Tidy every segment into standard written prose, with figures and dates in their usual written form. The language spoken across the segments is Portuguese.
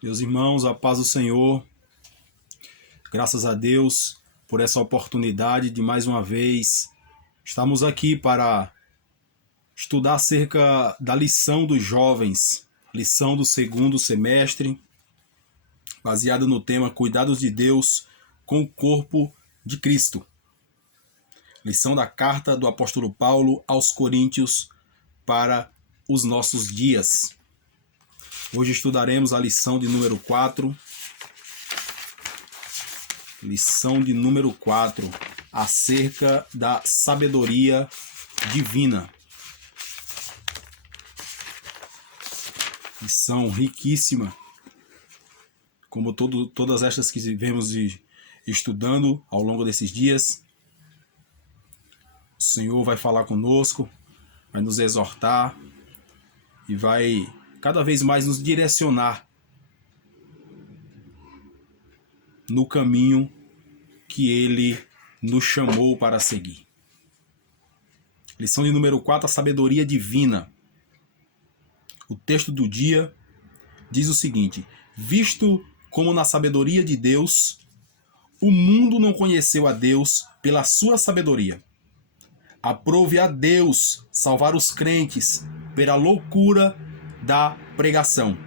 Meus irmãos, a paz do Senhor, graças a Deus por essa oportunidade de mais uma vez estamos aqui para estudar acerca da lição dos jovens, lição do segundo semestre, baseada no tema Cuidados de Deus com o corpo de Cristo. Lição da carta do apóstolo Paulo aos Coríntios para os nossos dias. Hoje estudaremos a lição de número 4. Lição de número 4, acerca da sabedoria divina. Lição riquíssima, como todas estas que vemos estudando ao longo desses dias. O Senhor vai falar conosco, vai nos exortar e vai cada vez mais nos direcionar no caminho que Ele nos chamou para seguir. Lição de número 4, a sabedoria divina. O texto do dia diz o seguinte: visto como na sabedoria de Deus, o mundo não conheceu a Deus pela sua sabedoria. Aprove a Deus salvar os crentes pela loucura da pregação.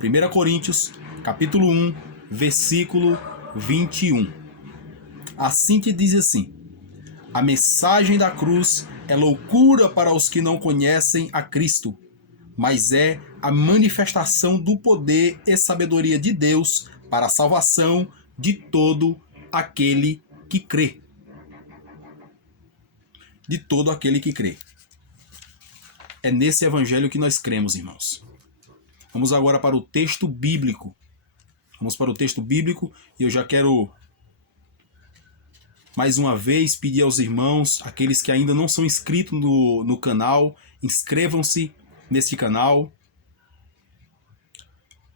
1 Coríntios, capítulo 1, versículo 21. Assim que diz assim: a mensagem da cruz é loucura para os que não conhecem a Cristo, mas é a manifestação do poder e sabedoria de Deus para a salvação de todo aquele que crê. De todo aquele que crê. É nesse evangelho que nós cremos, irmãos. Vamos agora para o texto bíblico. Vamos para o texto bíblico e eu já quero mais uma vez pedir aos irmãos, aqueles que ainda não são inscritos no canal, inscrevam-se neste canal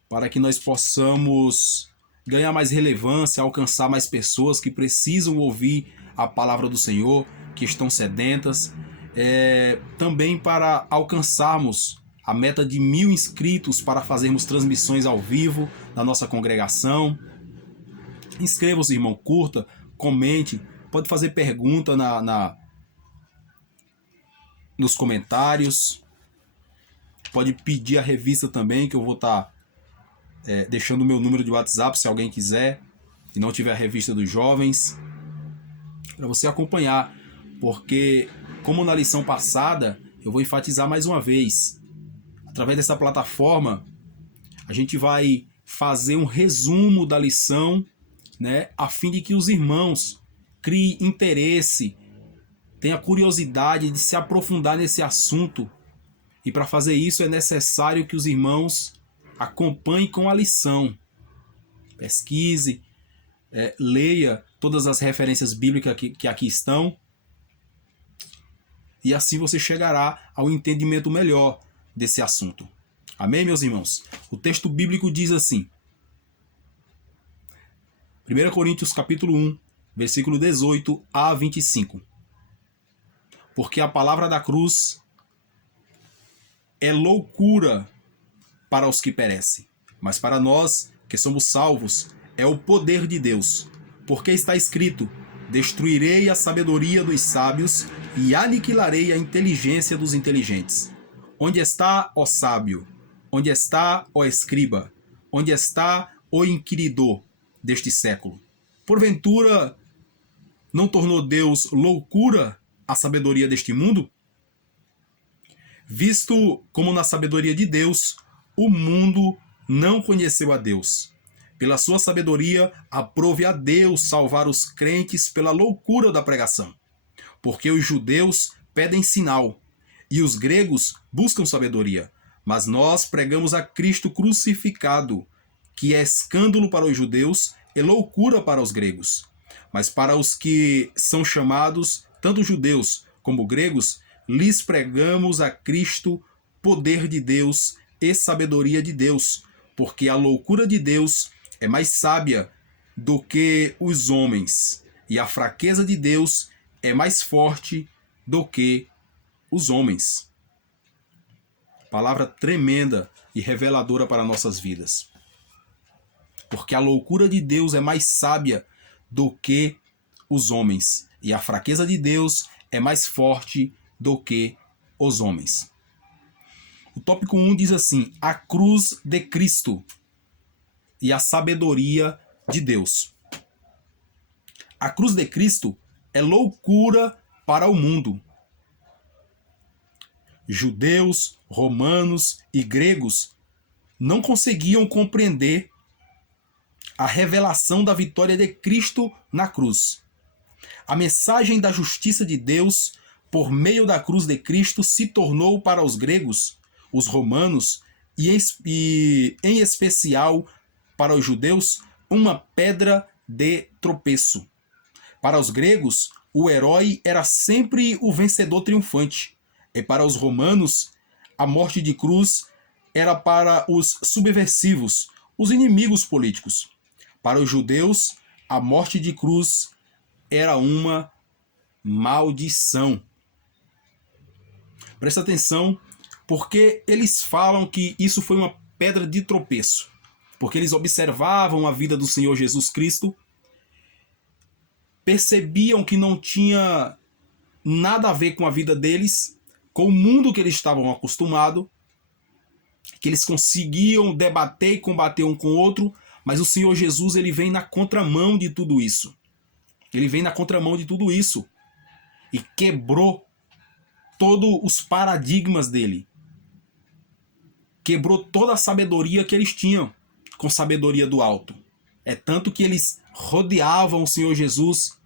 para que nós possamos ganhar mais relevância, alcançar mais pessoas que precisam ouvir a palavra do Senhor, que estão sedentas, também para alcançarmos a meta de 1000 inscritos para fazermos transmissões ao vivo da nossa congregação. Inscreva-se, irmão, curta, comente, pode fazer pergunta nos comentários, pode pedir a revista também, que eu vou estar deixando o meu número de WhatsApp se alguém quiser e não tiver a revista dos jovens, para você acompanhar, porque como na lição passada, eu vou enfatizar mais uma vez, através dessa plataforma, a gente vai fazer um resumo da lição, né, a fim de que os irmãos criem interesse, tenham curiosidade de se aprofundar nesse assunto. E para fazer isso é necessário que os irmãos acompanhem com a lição. Pesquise, leia todas as referências bíblicas que aqui estão. E assim você chegará ao entendimento melhor desse assunto. Amém, meus irmãos? O texto bíblico diz assim. 1 Coríntios capítulo 1, versículo 18 a 25. Porque a palavra da cruz é loucura para os que perecem, mas para nós que somos salvos é o poder de Deus. Porque está escrito: destruirei a sabedoria dos sábios e aniquilarei a inteligência dos inteligentes. Onde está, ó sábio? Onde está, ó escriba? Onde está o inquiridor deste século? Porventura, não tornou Deus loucura a sabedoria deste mundo? Visto como na sabedoria de Deus, o mundo não conheceu a Deus. Pela sua sabedoria, aprove a Deus salvar os crentes pela loucura da pregação. Porque os judeus pedem sinal, e os gregos buscam sabedoria. Mas nós pregamos a Cristo crucificado, que é escândalo para os judeus e loucura para os gregos. Mas para os que são chamados, tanto judeus como gregos, lhes pregamos a Cristo, poder de Deus e sabedoria de Deus, porque a loucura de Deus é mais sábia do que os homens, e a fraqueza de Deus é mais forte do que os homens. Palavra tremenda e reveladora para nossas vidas. porque a loucura de Deus é mais sábia do que os homens, e a fraqueza de Deus é mais forte do que os homens. O tópico 1 diz assim: a cruz de Cristo e a sabedoria de Deus. A cruz de Cristo é loucura para o mundo. Judeus, romanos e gregos não conseguiam compreender a revelação da vitória de Cristo na cruz. A mensagem da justiça de Deus por meio da cruz de Cristo se tornou para os gregos, os romanos e em especial para os judeus uma pedra de tropeço. Para os gregos, o herói era sempre o vencedor triunfante, e para os romanos, a morte de cruz era para os subversivos, os inimigos políticos. Para os judeus, a morte de cruz era uma maldição. Presta atenção, porque eles falam que isso foi uma pedra de tropeço, porque eles observavam a vida do Senhor Jesus Cristo, percebiam que não tinha nada a ver com a vida deles, com o mundo que eles estavam acostumados, que eles conseguiam debater e combater um com o outro, mas o Senhor Jesus ele vem na contramão de tudo isso. Ele vem na contramão de tudo isso e quebrou todos os paradigmas dele. Quebrou toda a sabedoria que eles tinham com sabedoria do alto. É tanto que eles rodeavam o Senhor Jesus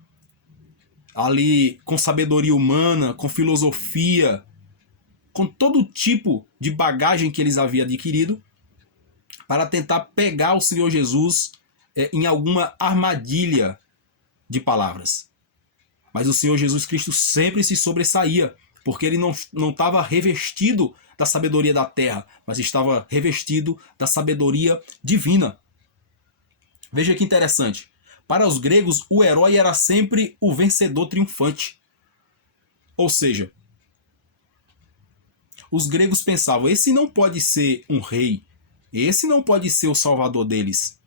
ali com sabedoria humana, com filosofia, com todo tipo de bagagem que eles haviam adquirido para tentar pegar o Senhor Jesus em alguma armadilha de palavras. Mas o Senhor Jesus Cristo sempre se sobressaía, porque ele não estava revestido da sabedoria da terra, mas estava revestido da sabedoria divina. Veja que interessante. Para os gregos, o herói era sempre o vencedor triunfante. Ou seja, os gregos pensavam, esse não pode ser um rei, esse não pode ser o salvador deles.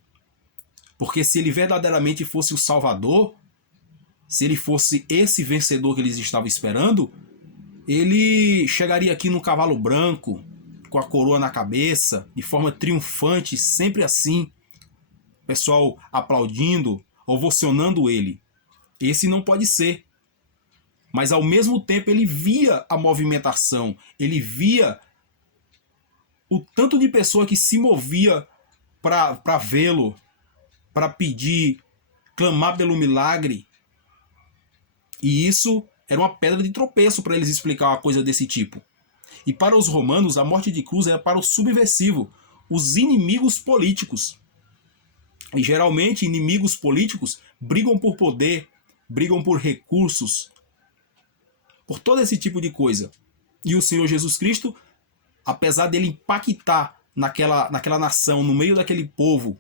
Porque se ele verdadeiramente fosse o salvador, se ele fosse esse vencedor que eles estavam esperando, ele chegaria aqui num cavalo branco, com a coroa na cabeça, de forma triunfante, sempre assim, pessoal aplaudindo, ovacionando ele. Esse não pode ser. Mas ao mesmo tempo ele via a movimentação, ele via o tanto de pessoa que se movia para vê-lo, para pedir, clamar pelo milagre. E isso era uma pedra de tropeço para eles explicar uma coisa desse tipo. E para os romanos, a morte de cruz era para o subversivo, os inimigos políticos. E geralmente inimigos políticos brigam por poder, brigam por recursos, por todo esse tipo de coisa. E o Senhor Jesus Cristo, apesar dele impactar naquela nação, no meio daquele povo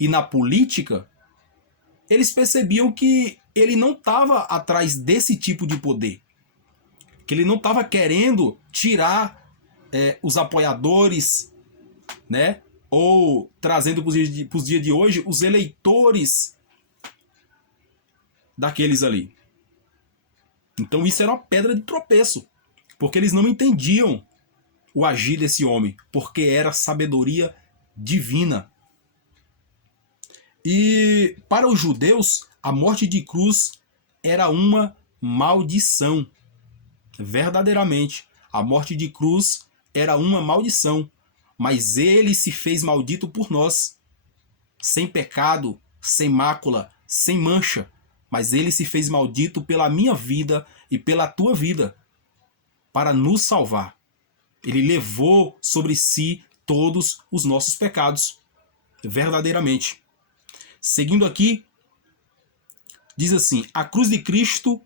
e na política, eles percebiam que ele não estava atrás desse tipo de poder. Que ele não estava querendo tirar os apoiadores, né? Ou trazendo para os dias de hoje os eleitores daqueles ali. Então isso era uma pedra de tropeço, porque eles não entendiam o agir desse homem, porque era sabedoria divina. E para os judeus, a morte de cruz era uma maldição. Verdadeiramente, a morte de cruz era uma maldição, mas ele se fez maldito por nós, sem pecado, sem mácula, sem mancha, mas ele se fez maldito pela minha vida e pela tua vida, para nos salvar. Ele levou sobre si todos os nossos pecados, verdadeiramente. Seguindo aqui, diz assim: a cruz de Cristo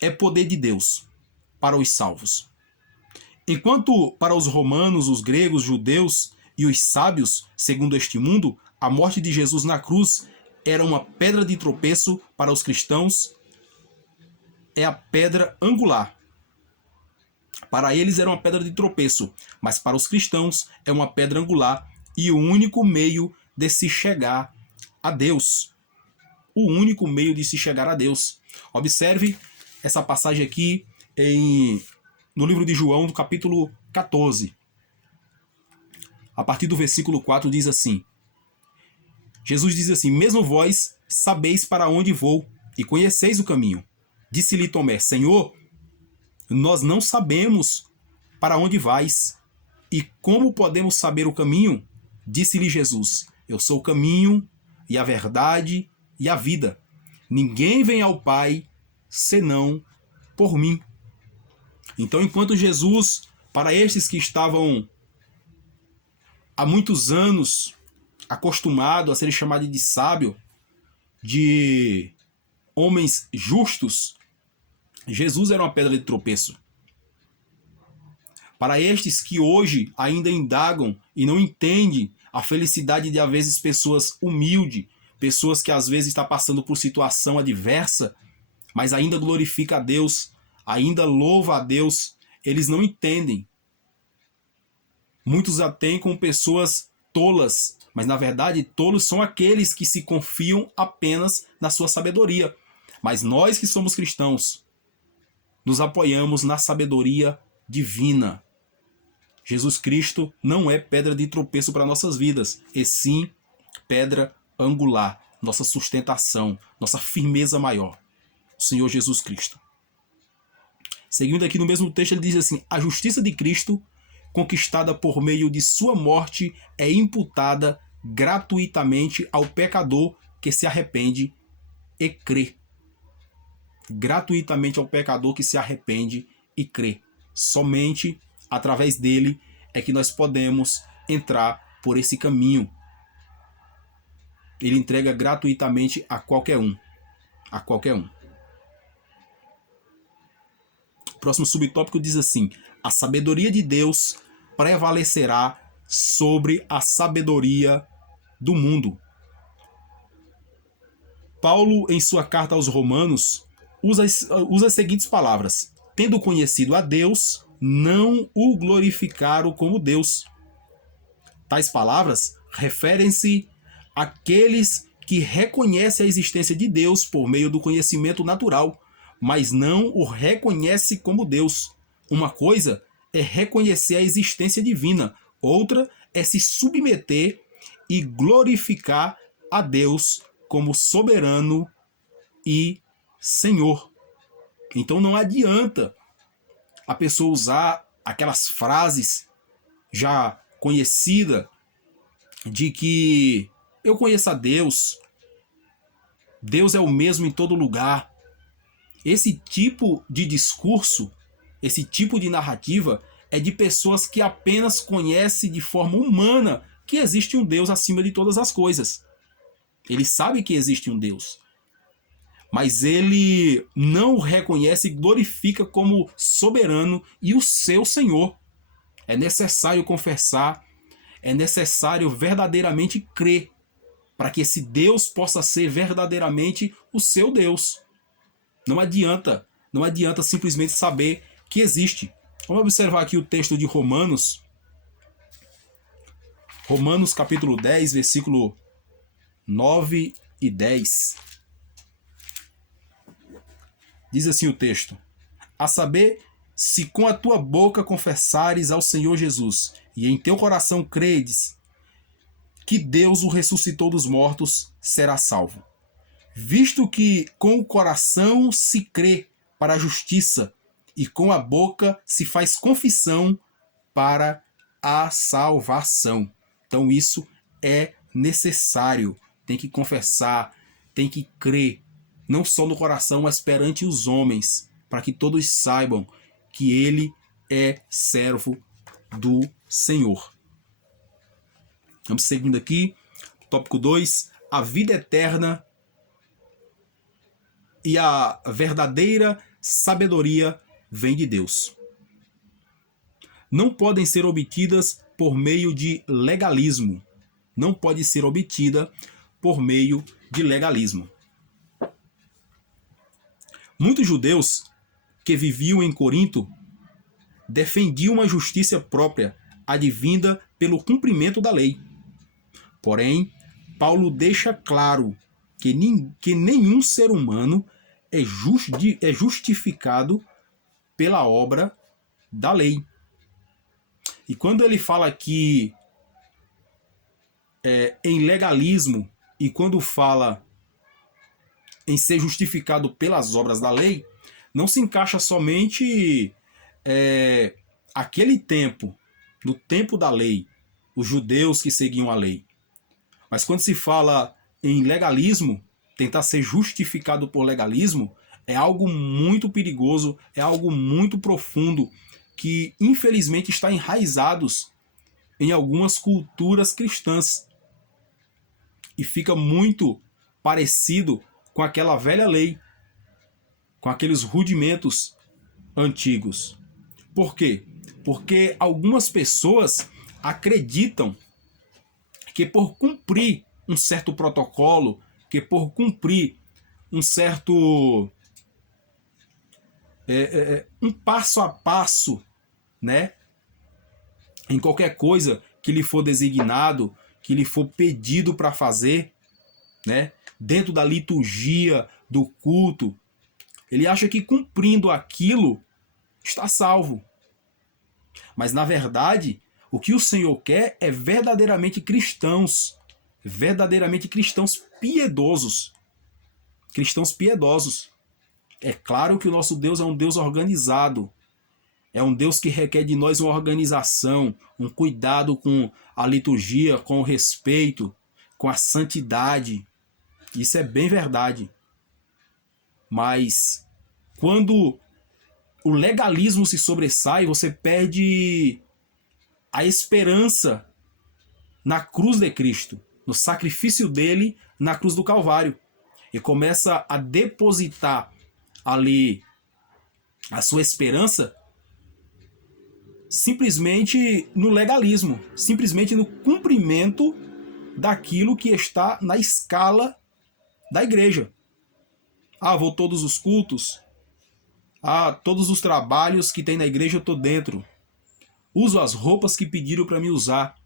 é poder de Deus para os salvos. Enquanto para os romanos, os gregos, os judeus e os sábios, segundo este mundo, a morte de Jesus na cruz era uma pedra de tropeço, para os cristãos é a pedra angular. Para eles era uma pedra de tropeço, mas para os cristãos é uma pedra angular e o único meio de se chegar a Deus. O único meio de se chegar a Deus. Observe essa passagem aqui no livro de João, no capítulo 14. A partir do versículo 4 diz assim: Jesus diz assim: mesmo vós sabeis para onde vou e conheceis o caminho. Disse-lhe Tomé: Senhor, nós não sabemos para onde vais, e como podemos saber o caminho? Disse-lhe Jesus: eu sou o caminho e a verdade e a vida. Ninguém vem ao Pai senão por mim. Então, enquanto Jesus, para estes que estavam há muitos anos acostumados a serem chamados de sábio, de homens justos, Jesus era uma pedra de tropeço. Para estes que hoje ainda indagam e não entendem a felicidade de, às vezes, pessoas humildes, pessoas que às vezes estão passando por situação adversa, mas ainda glorifica a Deus, ainda louva a Deus, eles não entendem. Muitos a têm como pessoas tolas, mas na verdade tolos são aqueles que se confiam apenas na sua sabedoria. Mas nós que somos cristãos, nos apoiamos na sabedoria divina. Jesus Cristo não é pedra de tropeço para nossas vidas, e sim pedra angular, nossa sustentação, nossa firmeza maior, o Senhor Jesus Cristo. Seguindo aqui no mesmo texto, ele diz assim: a justiça de Cristo, conquistada por meio de sua morte, é imputada gratuitamente ao pecador que se arrepende e crê. Gratuitamente ao pecador que se arrepende e crê. Somente através dele é que nós podemos entrar por esse caminho. Ele entrega gratuitamente a qualquer um. A qualquer um. O próximo subtópico diz assim: a sabedoria de Deus prevalecerá sobre a sabedoria do mundo. Paulo, em sua carta aos Romanos, usa as seguintes palavras: tendo conhecido a Deus, não o glorificaram como Deus. Tais palavras referem-se àqueles que reconhecem a existência de Deus por meio do conhecimento natural, mas não o reconhecem como Deus. Uma coisa é reconhecer a existência divina, outra é se submeter e glorificar a Deus como soberano e Senhor. Então não adianta a pessoa usar aquelas frases já conhecidas de que eu conheço a Deus, Deus é o mesmo em todo lugar. Esse tipo de discurso, esse tipo de narrativa é de pessoas que apenas conhecem de forma humana que existe um Deus acima de todas as coisas. Ele sabe que existe um Deus, mas ele não o reconhece e glorifica como soberano e o seu Senhor. É necessário confessar, é necessário verdadeiramente crer para que esse Deus possa ser verdadeiramente o seu Deus. Não adianta simplesmente saber que existe. Vamos observar aqui o texto de Romanos. Romanos capítulo 10, versículo 9 e 10. Diz assim o texto: a saber, se com a tua boca confessares ao Senhor Jesus, e em teu coração credes que Deus o ressuscitou dos mortos, serás salvo. Visto que com o coração se crê para a justiça, e com a boca se faz confissão para a salvação. Então isso é necessário. Tem que confessar, tem que crer, não só no coração, mas perante os homens, para que todos saibam que ele é servo do Senhor. Vamos seguindo aqui. Tópico 2. A vida eterna e a verdadeira sabedoria vem de Deus. Não podem ser obtidas por meio de legalismo. Não pode ser obtida por meio de legalismo. Muitos judeus que viviam em Corinto defendiam uma justiça própria, advinda pelo cumprimento da lei. Porém, Paulo deixa claro que nenhum ser humano é justificado pela obra da lei. E quando ele fala aqui em legalismo e quando fala em ser justificado pelas obras da lei, não se encaixa somente aquele tempo, no tempo da lei, os judeus que seguiam a lei. Mas quando se fala em legalismo, tentar ser justificado por legalismo, é algo muito perigoso, é algo muito profundo, que infelizmente está enraizados em algumas culturas cristãs. E fica muito parecido com aquela velha lei, com aqueles rudimentos antigos. Por quê? Porque algumas pessoas acreditam que por cumprir um certo protocolo, que por cumprir um certo um passo a passo, né, em qualquer coisa que lhe for designado, que lhe for pedido para fazer, né, dentro da liturgia do culto, ele acha que cumprindo aquilo está salvo. Mas na verdade, o que o Senhor quer é verdadeiramente cristãos piedosos. Cristãos piedosos. É claro que o nosso Deus é um Deus organizado. É um Deus que requer de nós uma organização, um cuidado com a liturgia, com o respeito, com a santidade. Isso é bem verdade. Mas quando o legalismo se sobressai, você perde a esperança na cruz de Cristo, no sacrifício dele na cruz do Calvário. E começa a depositar ali a sua esperança simplesmente no legalismo, simplesmente no cumprimento daquilo que está na escala da igreja. Vou todos os cultos. Todos os trabalhos que tem na igreja eu estou dentro. Uso as roupas que pediram para me usar.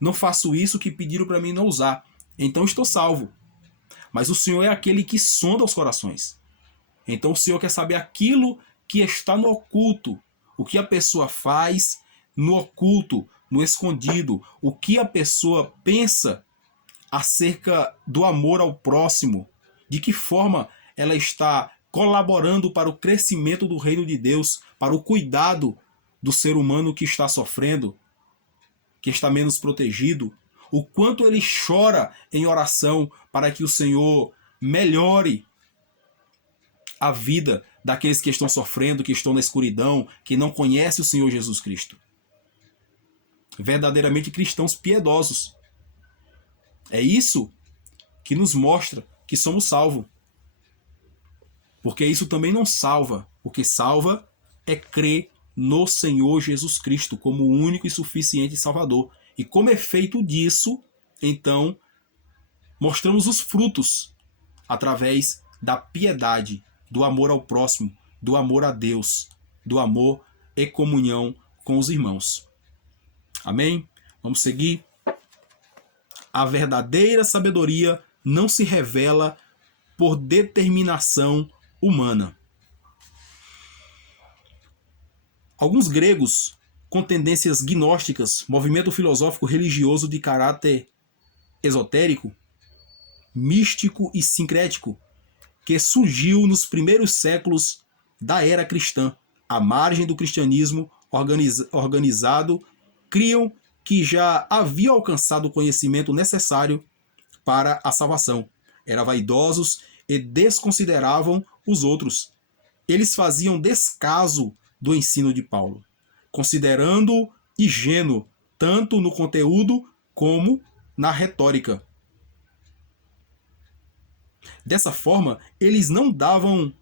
Não faço isso que pediram para mim não usar. Então estou salvo. Mas o Senhor é aquele que sonda os corações. Então o Senhor quer saber aquilo que está no oculto. O que a pessoa faz no oculto, no escondido. O que a pessoa pensa acerca do amor ao próximo. De que forma ela está colaborando para o crescimento do reino de Deus, para o cuidado do ser humano que está sofrendo, que está menos protegido. O quanto ele chora em oração para que o Senhor melhore a vida daqueles que estão sofrendo, que estão na escuridão, que não conhecem o Senhor Jesus Cristo. Verdadeiramente cristãos piedosos. É isso que nos mostra que somos salvos. Porque isso também não salva. O que salva é crer no Senhor Jesus Cristo como o único e suficiente Salvador. E como efeito disso, então, mostramos os frutos através da piedade, do amor ao próximo, do amor a Deus, do amor e comunhão com os irmãos. Amém? Vamos seguir. A verdadeira sabedoria não se revela por determinação humana. Alguns gregos com tendências gnósticas, movimento filosófico religioso de caráter esotérico, místico e sincrético, que surgiu nos primeiros séculos da era cristã, à margem do cristianismo organizado, criam que já havia alcançado o conhecimento necessário para a salvação. Eram vaidosos e desconsideravam os outros. Eles faziam descaso do ensino de Paulo, considerando-o ingênuo, tanto no conteúdo como na retórica. Dessa forma, eles não davam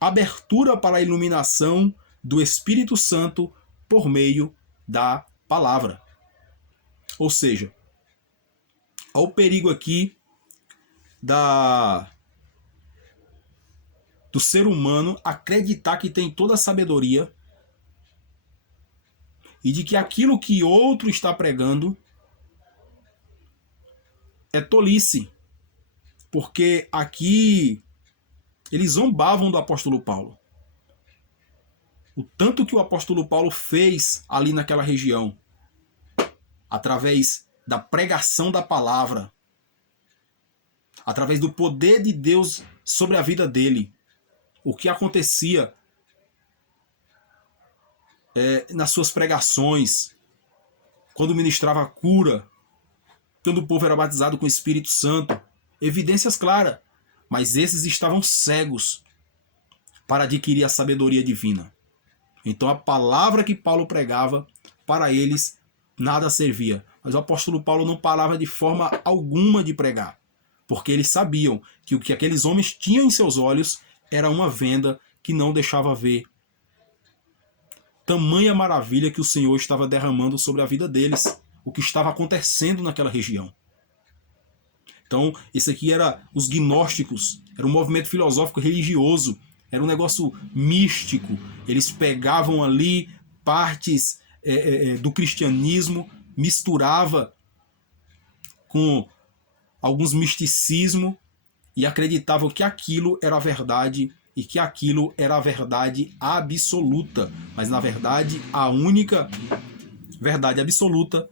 abertura para a iluminação do Espírito Santo por meio da palavra. Ou seja, há o perigo aqui do ser humano acreditar que tem toda a sabedoria e de que aquilo que outro está pregando é tolice, porque aqui eles zombavam do apóstolo Paulo. O tanto que o apóstolo Paulo fez ali naquela região, através da pregação da palavra, através do poder de Deus sobre a vida dele, o que acontecia nas suas pregações, quando ministrava cura, quando o povo era batizado com o Espírito Santo, evidências claras, mas esses estavam cegos para adquirir a sabedoria divina. Então a palavra que Paulo pregava, para eles nada servia. Mas o apóstolo Paulo não parava de forma alguma de pregar, porque eles sabiam que o que aqueles homens tinham em seus olhos era uma venda que não deixava ver tamanha maravilha que o Senhor estava derramando sobre a vida deles, o que estava acontecendo naquela região. Então, esse aqui era os gnósticos, era um movimento filosófico religioso, era um negócio místico. Eles pegavam ali partes do cristianismo, misturava com alguns misticismo e acreditavam que aquilo era a verdade e que aquilo era a verdade absoluta. Mas, na verdade, a única verdade absoluta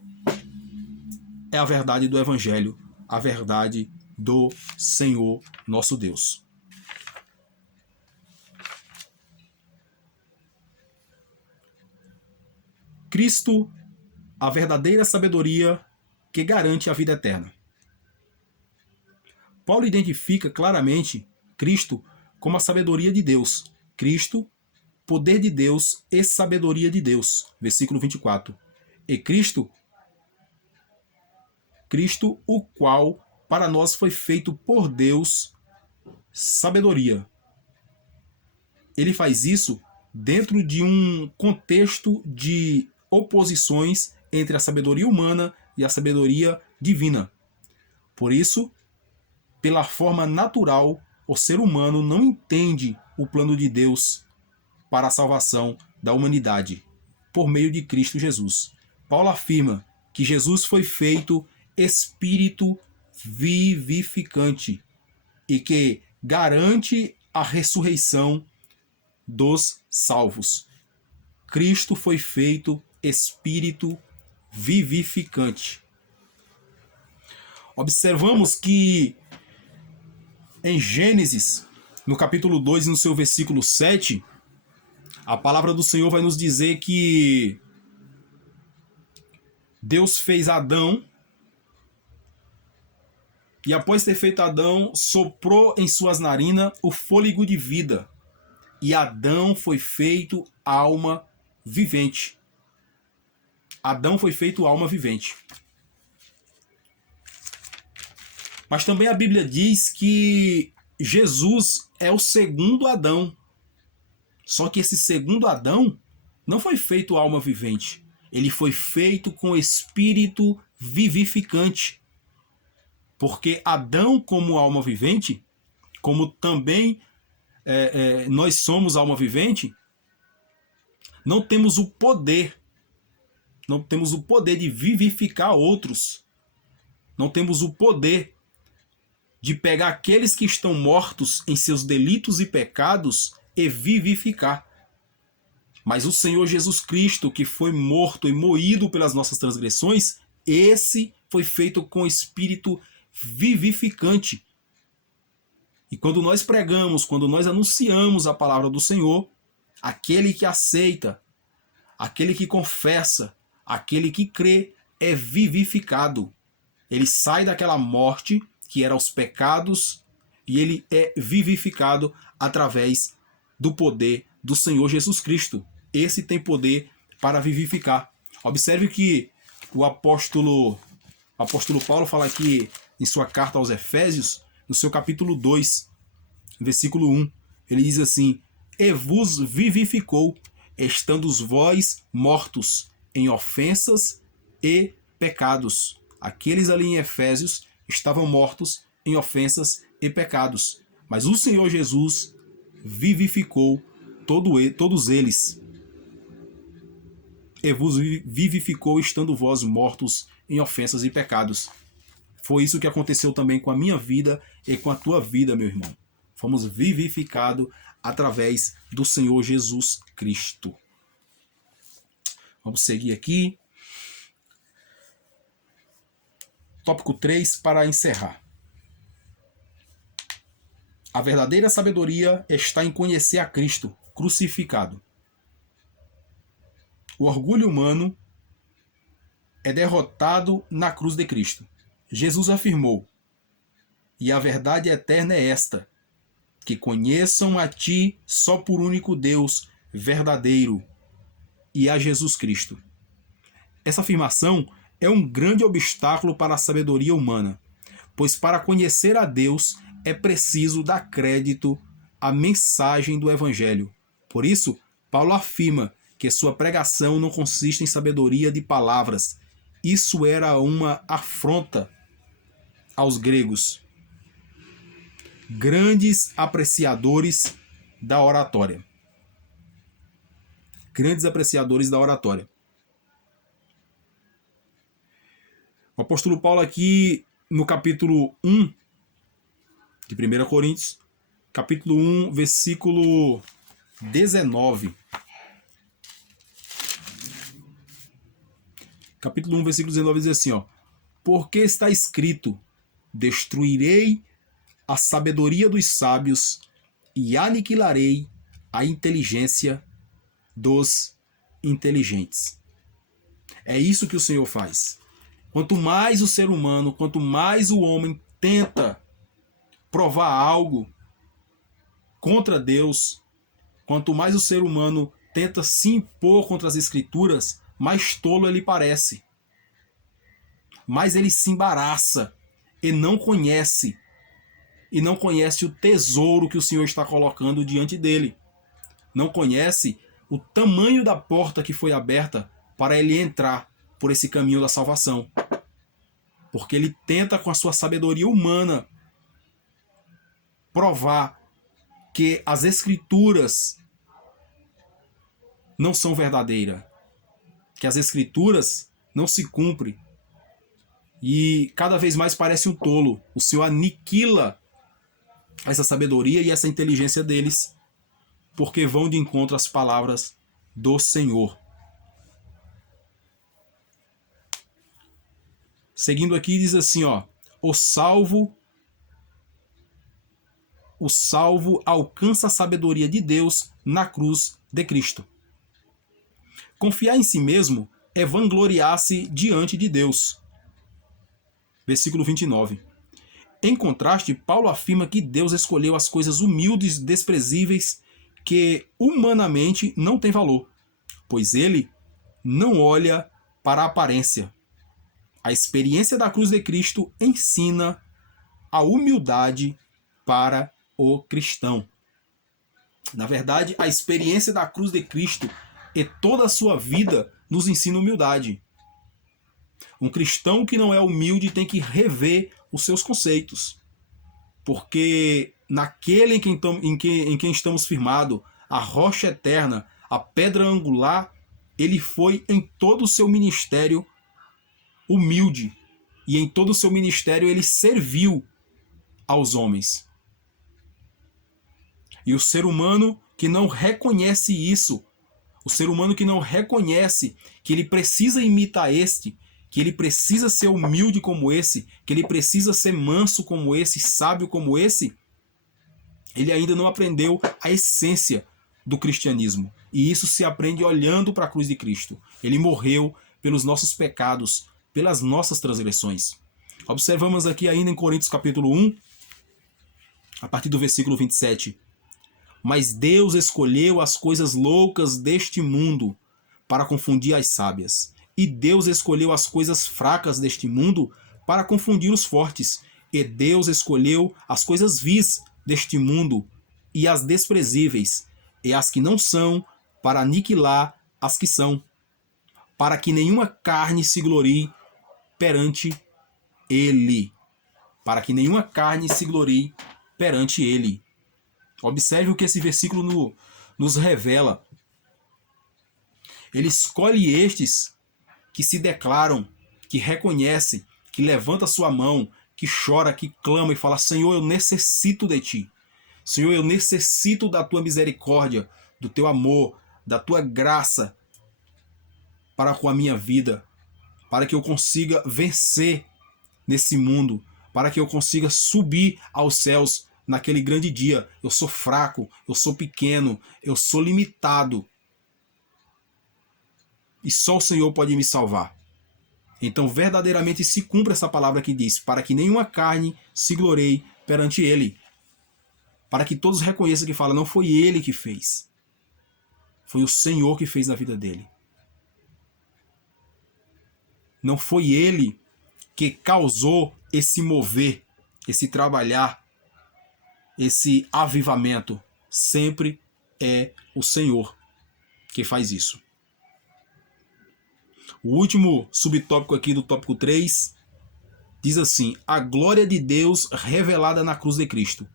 é a verdade do Evangelho, a verdade do Senhor nosso Deus. Cristo, a verdadeira sabedoria que garante a vida eterna. Paulo identifica claramente Cristo como a sabedoria de Deus. Cristo, poder de Deus e sabedoria de Deus. Versículo 24. E Cristo, o qual para nós foi feito por Deus sabedoria. Ele faz isso dentro de um contexto de oposições entre a sabedoria humana e a sabedoria divina. Por isso, pela forma natural, o ser humano não entende o plano de Deus para a salvação da humanidade, por meio de Cristo Jesus. Paulo afirma que Jesus foi feito Espírito vivificante e que garante a ressurreição dos salvos. Cristo foi feito Espírito vivificante. Observamos que em Gênesis, no capítulo 2, no seu versículo 7, a palavra do Senhor vai nos dizer que Deus fez Adão e após ter feito Adão, soprou em suas narinas o fôlego de vida. E Adão foi feito alma vivente. Adão foi feito alma vivente. Mas também a Bíblia diz que Jesus é o segundo Adão. Só que esse segundo Adão não foi feito alma vivente. Ele foi feito com espírito vivificante. Porque Adão, como alma vivente, como também nós somos alma vivente, não temos o poder de vivificar outros. Não temos o poder de pegar aqueles que estão mortos em seus delitos e pecados e vivificar. Mas o Senhor Jesus Cristo, que foi morto e moído pelas nossas transgressões, esse foi feito com espírito vivificante. E quando nós pregamos, quando nós anunciamos a palavra do Senhor, aquele que aceita, aquele que confessa, aquele que crê, é vivificado. Ele sai daquela morte que era os pecados e ele é vivificado através do poder do Senhor Jesus Cristo. Esse tem poder para vivificar. Observe que o apóstolo Paulo fala aqui em sua carta aos Efésios, no seu capítulo 2, versículo 1, ele diz assim: e vos vivificou, estando vós mortos em ofensas e pecados. Aqueles ali em Efésios estavam mortos em ofensas e pecados, mas o Senhor Jesus vivificou todos eles. E vos vivificou, estando vós mortos em ofensas e pecados. Foi isso que aconteceu também com a minha vida e com a tua vida, meu irmão. Fomos vivificados através do Senhor Jesus Cristo. Vamos seguir aqui. Tópico 3 para encerrar. A verdadeira sabedoria está em conhecer a Cristo crucificado. O orgulho humano é derrotado na cruz de Cristo. Jesus afirmou: "E a verdade eterna é esta, que conheçam a ti só por único Deus verdadeiro e a Jesus Cristo." Essa afirmação é um grande obstáculo para a sabedoria humana, pois para conhecer a Deus é preciso dar crédito à mensagem do Evangelho. Por isso, Paulo afirma que sua pregação não consiste em sabedoria de palavras. Isso era uma afronta aos gregos, grandes apreciadores da oratória. Grandes apreciadores da oratória. O apóstolo Paulo aqui no capítulo 1 de 1 Coríntios, capítulo 1, versículo 19. Capítulo 1, versículo 19 diz assim, ó: "Porque está escrito: destruirei a sabedoria dos sábios e aniquilarei a inteligência dos inteligentes." É isso que o Senhor faz. Quanto mais o ser humano, quanto mais o homem tenta provar algo contra Deus, quanto mais o ser humano tenta se impor contra as Escrituras, mais tolo ele parece. Mais ele se embaraça e não conhece o tesouro que o Senhor está colocando diante dele. Não conhece o tamanho da porta que foi aberta para ele entrar por esse caminho da salvação. Porque ele tenta, com a sua sabedoria humana, provar que as Escrituras não são verdadeiras, que as Escrituras não se cumprem. E cada vez mais parece um tolo. O Senhor aniquila essa sabedoria e essa inteligência deles, porque vão de encontro às palavras do Senhor. Seguindo aqui, diz assim, ó: o salvo alcança a sabedoria de Deus na cruz de Cristo. Confiar em si mesmo é vangloriar-se diante de Deus. Versículo 29. Em contraste, Paulo afirma que Deus escolheu as coisas humildes, desprezíveis, que humanamente não têm valor, pois ele não olha para a aparência. A experiência da cruz de Cristo ensina a humildade para o cristão. Na verdade, a experiência da cruz de Cristo e toda a sua vida nos ensina humildade. Um cristão que não é humilde tem que rever os seus conceitos, porque naquele em quem estamos firmados, a rocha eterna, a pedra angular, ele foi em todo o seu ministério humilde, e em todo o seu ministério ele serviu aos homens. E o ser humano que não reconhece isso, o ser humano que não reconhece que ele precisa imitar este, que ele precisa ser humilde como esse, que ele precisa ser manso como esse, sábio como esse, ele ainda não aprendeu a essência do cristianismo. E isso se aprende olhando para a cruz de Cristo. Ele morreu pelos nossos pecados, pelas nossas transgressões. Observamos aqui ainda em Coríntios capítulo 1, a partir do versículo 27. Mas Deus escolheu as coisas loucas deste mundo para confundir as sábias. E Deus escolheu as coisas fracas deste mundo para confundir os fortes. E Deus escolheu as coisas vis deste mundo e as desprezíveis, e as que não são, para aniquilar as que são, para que nenhuma carne se glorie perante ele. Para que nenhuma carne se glorie perante ele. Observe o que esse versículo nos revela. Ele escolhe estes que se declaram, que reconhecem que levanta sua mão, que chora, que clama e fala: Senhor, eu necessito de ti. Senhor, eu necessito da tua misericórdia, do teu amor, da tua graça para com a minha vida, para que eu consiga vencer nesse mundo, para que eu consiga subir aos céus naquele grande dia. Eu sou fraco, eu sou pequeno, eu sou limitado. E só o Senhor pode me salvar. Então verdadeiramente se cumpre essa palavra que diz: para que nenhuma carne se glorie perante Ele. Para que todos reconheçam que fala: não foi Ele que fez. Foi o Senhor que fez na vida dele. Não foi Ele que causou esse mover, esse trabalhar, esse avivamento. Sempre é o Senhor que faz isso. O último subtópico aqui do tópico 3 diz assim: a glória de Deus revelada na cruz de Cristo.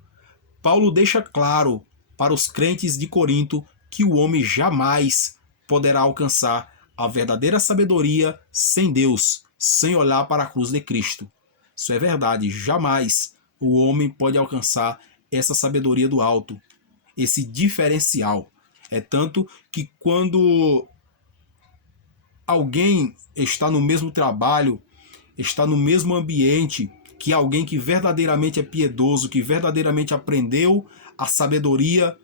Paulo deixa claro para os crentes de Corinto que o homem jamais poderá alcançar a verdadeira sabedoria sem Deus, sem olhar para a cruz de Cristo. Isso é verdade, jamais o homem pode alcançar essa sabedoria do alto, esse diferencial. É tanto que quando alguém está no mesmo trabalho, está no mesmo ambiente que alguém que verdadeiramente é piedoso, que verdadeiramente aprendeu a sabedoria,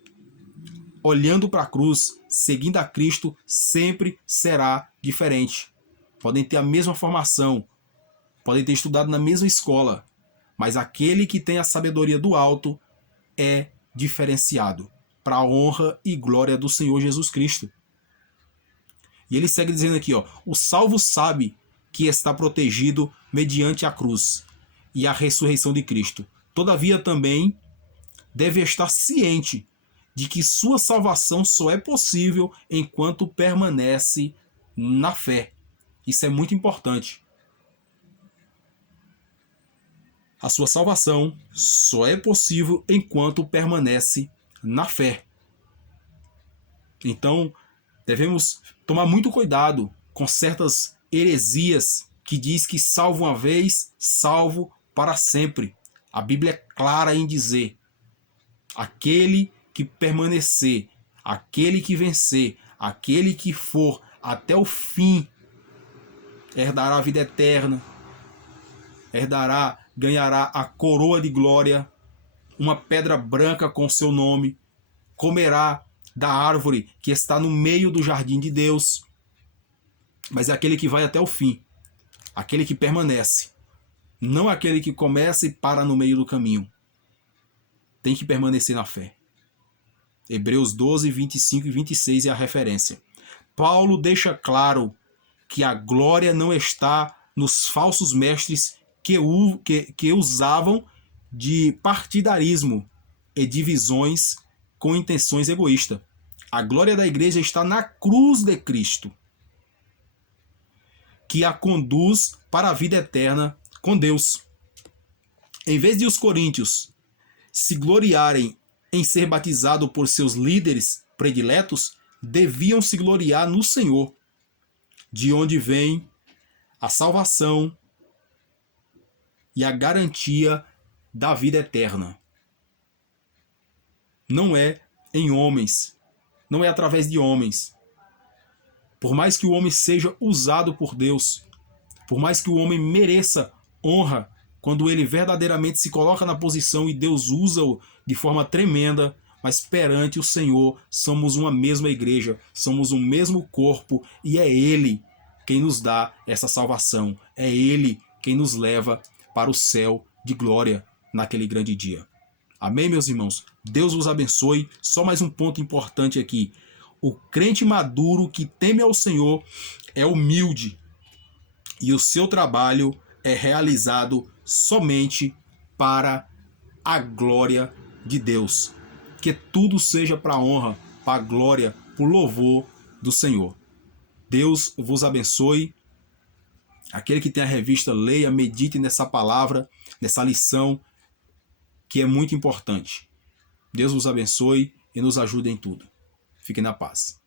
olhando para a cruz, seguindo a Cristo, sempre será diferente. Podem ter a mesma formação, podem ter estudado na mesma escola, mas aquele que tem a sabedoria do alto é diferenciado, para a honra e glória do Senhor Jesus Cristo. E ele segue dizendo aqui, ó: o salvo sabe que está protegido mediante a cruz e a ressurreição de Cristo. Todavia também deve estar ciente de que sua salvação só é possível enquanto permanece na fé. Isso é muito importante. A sua salvação só é possível enquanto permanece na fé. Então, devemos tomar muito cuidado com certas heresias que diz que salvo uma vez, salvo para sempre. A Bíblia é clara em dizer: aquele que permanecer, aquele que vencer, aquele que for até o fim, herdará a vida eterna, ganhará a coroa de glória, uma pedra branca com seu nome, comerá da árvore que está no meio do jardim de Deus. Mas é aquele que vai até o fim, aquele que permanece, não aquele que começa e para no meio do caminho. Tem que permanecer na fé. Hebreus 12, 25 e 26 é a referência. Paulo deixa claro que a glória não está nos falsos mestres que usavam de partidarismo e divisões com intenções egoístas. A glória da igreja está na cruz de Cristo, que a conduz para a vida eterna com Deus. Em vez de os coríntios se gloriarem em ser batizado por seus líderes prediletos, deviam se gloriar no Senhor, de onde vem a salvação e a garantia da vida eterna. Não é em homens, não é através de homens. Por mais que o homem seja usado por Deus, por mais que o homem mereça honra, quando ele verdadeiramente se coloca na posição e Deus usa-o de forma tremenda, mas perante o Senhor somos uma mesma igreja, somos um mesmo corpo e é Ele quem nos dá essa salvação, é Ele quem nos leva para o céu de glória naquele grande dia. Amém, meus irmãos? Deus vos abençoe. Só mais um ponto importante aqui. O crente maduro que teme ao Senhor é humilde e o seu trabalho é realizado somente para a glória de Deus. Que tudo seja para a honra, para a glória, para o louvor do Senhor. Deus vos abençoe. Aquele que tem a revista, leia, medite nessa palavra, nessa lição, que é muito importante. Deus vos abençoe e nos ajude em tudo. Fiquem na paz.